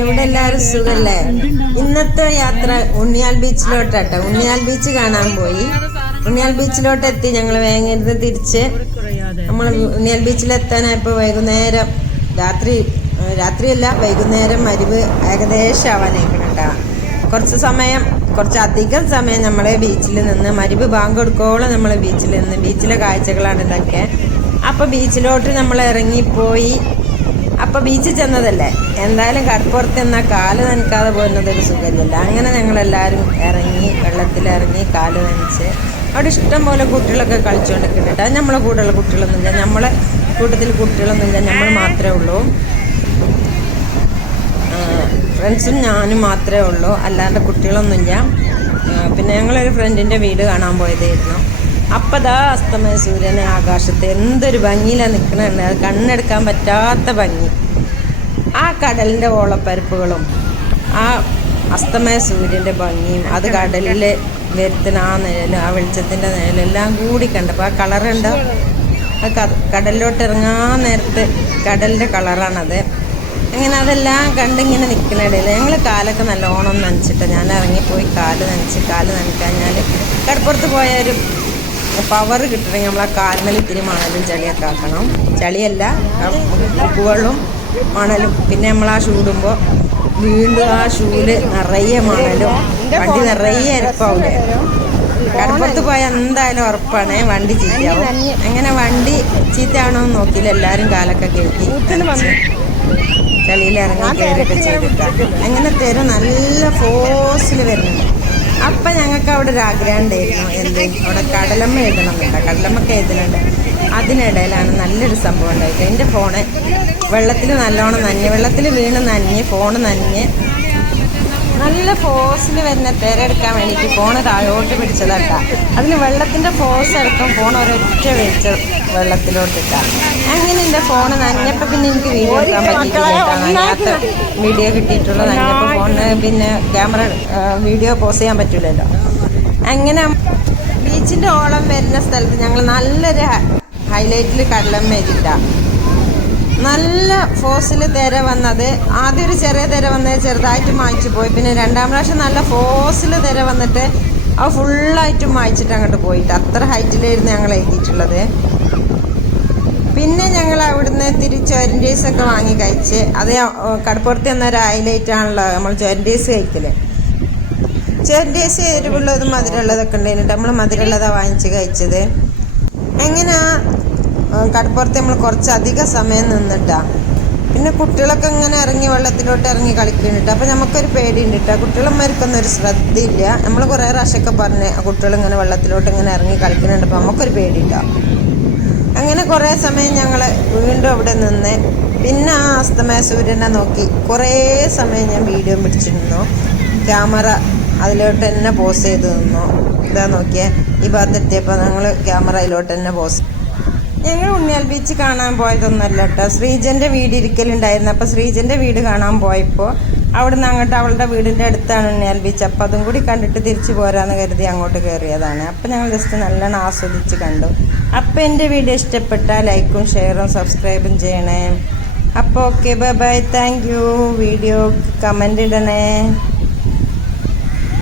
എവിടെ എല്ലാവരും സുഖല്ലേ? ഇന്നത്തെ യാത്ര ഉണ്ണിയാൽ ബീച്ചിലോട്ടാട്ടോ. ഉണ്ണിയാൽ ബീച്ച് കാണാൻ പോയി. ഉണ്ണിയാൽ ബീച്ചിലോട്ട് എത്തി ഞങ്ങൾ വേങ്ങരുത് തിരിച്ച് നമ്മൾ ഉണ്ണിയാൽ ബീച്ചിലെത്താനായപ്പോൾ വൈകുന്നേരം രാത്രി രാത്രിയല്ല വൈകുന്നേരം മരുവ് ഏകദേശം ആവാനായിരിക്കണം കേട്ടോ കുറച്ച് സമയം കുറച്ച് അധികം സമയം നമ്മളെ ബീച്ചിൽ നിന്ന് മരുവ് ബാങ്ക് കൊടുക്കോളം നമ്മൾ ബീച്ചിൽ നിന്ന് ബീച്ചിലെ കാഴ്ചകളാണ് ഇതൊക്കെ. അപ്പോൾ ബീച്ചിലോട്ട് നമ്മൾ ഇറങ്ങിപ്പോയി. അപ്പൊ ബീച്ചിൽ ചെന്നതല്ലേ? എന്തായാലും കടപ്പുറത്ത് നിന്നാൽ കാൽ നനക്കാതെ പോകുന്നത് ഒരു സുഖമില്ലല്ലോ. അങ്ങനെ ഞങ്ങളെല്ലാവരും ഇറങ്ങി വെള്ളത്തിലിറങ്ങി കാൽ നനച്ച് അവിടെ ഇഷ്ടം പോലെ കുട്ടികളൊക്കെ കളിച്ചുകൊണ്ടിരിക്കുന്നുണ്ട് അത് നമ്മളെ കൂടെയുള്ള കുട്ടികളൊന്നുമില്ല. നമ്മളെ കൂട്ടത്തിൽ കുട്ടികളൊന്നുമില്ല. നമ്മൾ മാത്രമേ ഉള്ളൂ. ഫ്രണ്ട്സും ഞാനും മാത്രമേ ഉള്ളൂ. അല്ലാണ്ട് കുട്ടികളൊന്നുമില്ല. പിന്നെ ഞങ്ങളൊരു ഫ്രണ്ടിന്റെ വീട് കാണാൻ പോയതായിരുന്നു. അപ്പതാ അസ്തമയ സൂര്യനെ ആകാശത്ത് എന്തൊരു ഭംഗിയിലാണ് നിൽക്കണുണ്ട് അത് കണ്ണെടുക്കാൻ പറ്റാത്ത ഭംഗി. ആ കടലിന്റെ ഓളപ്പരപ്പുകളും ആ അസ്തമയ സൂര്യന്റെ ഭംഗിയും അത് കടലിൽ വരുത്തുന്ന ആ നിഴലും ആ വെളിച്ചത്തിന്റെ നിഴലും എല്ലാം കൂടി കണ്ടപ്പോൾ ആ കളറുണ്ടോ ആ കടലിലോട്ട് ഇറങ്ങാൻ നേരത്ത് കടലിന്റെ കളറാണത് അങ്ങനെ അതെല്ലാം കണ്ടിങ്ങനെ നിൽക്കുന്നിടയിൽ ഞങ്ങൾ കാലൊക്കെ നല്ലോണം നനച്ചിട്ട്. ഞാൻ ഇറങ്ങിപ്പോയി കാൽ നനച്ച് കാൽ നനക്കാഞ്ഞാൽ കടപ്പുറത്ത് പോയ ഒരു പവർ കിട്ടണമെങ്കിൽ നമ്മൾ ആ കാൽമേൽ ഇത്തിരി മണലും ചളിയൊക്കെ ആക്കണം. ചളിയല്ല ആ ഉപ്പുവെള്ളം മണലും. പിന്നെ നമ്മൾ ആ ഷൂടുമ്പോൾ വീണ്ടും ആ ഷൂൽ നിറയെ മണലും. വണ്ടി നിറയെ അരപ്പാവില്ലേ കടപ്പുറത്ത് പോയാൽ എന്തായാലും ഉറപ്പാണ്. വണ്ടി ചീത്തയാവും. അങ്ങനെ വണ്ടി ചീത്തയാണോ എന്ന് നോക്കിയില്ല. എല്ലാവരും കാലൊക്കെ കയറ്റി ചളിയിലിറങ്ങി ചളിയിൽ ഇറങ്ങി കയറിയൊക്കെ ചെയ്തിട്ടാണ് അങ്ങനെ തരും? നല്ല ഫോഴ്സിൽ വരുന്നുണ്ട്. അപ്പം ഞങ്ങൾക്ക് അവിടെ ഒരു ആഗ്രഹം ഉണ്ടായിരുന്നു. എന്ത്? അവിടെ കടലമ്മ എഴുതണം കേട്ടോ. കടലമ്മക്ക് എഴുതലുണ്ട്. അതിനിടയിലാണ് നല്ലൊരു സംഭവം ഉണ്ടായത്. എന്റെ ഫോണ് വെള്ളത്തിൽ നല്ലോണം നനഞ്ഞ് വെള്ളത്തിൽ വീണ് നനഞ്ഞ് ഫോണ് നനഞ്ഞ് നല്ല ഫോഴ്സിൽ വരുന്ന തിരയെടുക്കാൻ വേണ്ടിയിട്ട് ഫോണ് താഴോട്ട് പിടിച്ചതട്ട. അതിന് വെള്ളത്തിന്റെ ഫോഴ്സ് എടുക്കും ഫോൺ ഒരൊറ്റ വെച്ച് വെള്ളത്തിലോട്ടിട്ട അങ്ങനെ എന്റെ ഫോൺ നനഞ്ഞപ്പോൾ പിന്നെ എനിക്ക് വീഡിയോ എടുക്കാൻ പറ്റിയിട്ടില്ല വീഡിയോ കിട്ടിയിട്ടുള്ളൂ നനഞ്ഞപ്പോൾ ഫോണിന് പിന്നെ ക്യാമറ വീഡിയോ പോസ് ചെയ്യാൻ പറ്റില്ലല്ലോ അങ്ങനെ ബീച്ചിന്റെ ഓളം വരുന്ന സ്ഥലത്ത് ഞങ്ങൾ നല്ലൊരു ഹൈലൈറ്റിൽ കടലം എഴുതിയിട്ടാണ് നല്ല ഫോഴ്സിൽ തിര വന്നത്. ആദ്യം ഒരു ചെറിയ തിര വന്നത് ചെറുതായിട്ട് മായ്ച്ചു പോയി. പിന്നെ രണ്ടാം പ്രാവശ്യം നല്ല ഫോഴ്സിൽ തിര വന്നിട്ട് അത് ഫുള്ളായിട്ട് മായ്ച്ചിട്ട് അങ്ങോട്ട് പോയിട്ട്. അത്ര ഹൈറ്റിലായിരുന്നു ഞങ്ങൾ എഴുതിയിട്ടുള്ളത്. പിന്നെ ഞങ്ങൾ അവിടുന്ന് തിരിച്ച് ഒരൻഡേസ് ഒക്കെ വാങ്ങി കഴിച്ച്. അത് കടപ്പുറത്ത് എന്നൊരു ഹൈലൈറ്റ് ആണല്ലോ നമ്മൾ ചൊരൻഡേസ് കഴിക്കൽ. ചൊരൻഡേസ് എരിവുള്ളതും മധുരമുള്ളതൊക്കെ ഉണ്ടായിരുന്നു നമ്മൾ മധുരമുള്ളതാണ് വാങ്ങിച്ച് കഴിച്ചത്. എങ്ങനെ കടപ്പുറത്ത് നമ്മൾ കുറച്ചധികം സമയം നിന്നിട്ടാ. പിന്നെ കുട്ടികളൊക്കെ ഇങ്ങനെ ഇറങ്ങി വെള്ളത്തിലോട്ട് ഇറങ്ങി കളിക്കുന്നുണ്ട് അപ്പം നമുക്കൊരു പേടിയുണ്ട് കേട്ടോ. കുട്ടികളന്മാർക്കൊന്നും ഒരു ശ്രദ്ധയില്ല. നമ്മൾ കുറേ പ്രാവശ്യമൊക്കെ പറഞ്ഞ് കുട്ടികൾ ഇങ്ങനെ വെള്ളത്തിലോട്ട് ഇങ്ങനെ ഇറങ്ങി കളിക്കുന്നുണ്ട്. അപ്പം നമുക്കൊരു പേടിയുണ്ടോ അങ്ങനെ കുറേ സമയം ഞങ്ങൾ വീണ്ടും അവിടെ നിന്ന്. പിന്നെ ആ അസ്തമയ സൂര്യനെ നോക്കി. കുറേ സമയം ഞാൻ വീഡിയോ പിടിച്ചിരുന്നു. ക്യാമറ അതിലോട്ട് തന്നെ പോസ് ചെയ്ത് നിന്നു. ഇതാ നോക്കിയേ. ഈ ഭാഗത്തെത്തിയപ്പോൾ ഞങ്ങൾ ക്യാമറയിലോട്ട് തന്നെ പോസ് ഞങ്ങൾ ഉണ്ണിയാൽ ബീച്ച് കാണാൻ പോയതൊന്നുമല്ല കേട്ടോ ശ്രീജന്റെ വീട് ഇരിക്കലുണ്ടായിരുന്നു. അപ്പോൾ ശ്രീജന്റെ വീട് കാണാൻ പോയപ്പോൾ അവിടെ നിന്ന് അങ്ങോട്ട് അവളുടെ വീടിന്റെ അടുത്താണ് ഉണ്ണിയാൽ ബീച്ച്. അപ്പോൾ അതും കൂടി കണ്ടിട്ട് തിരിച്ചു പോരാന്ന് കരുതി അങ്ങോട്ട് കയറിയതാണ് അപ്പോൾ ഞങ്ങൾ ജസ്റ്റ് നല്ലോണം ആസ്വദിച്ച് കണ്ടു. അപ്പോൾ എന്റെ വീഡിയോ ഇഷ്ടപ്പെട്ടാൽ ലൈക്കും ഷെയറും സബ്സ്ക്രൈബും ചെയ്യണേ. അപ്പോൾ okay bye bye. Thank you. Video comment ഇടണേ.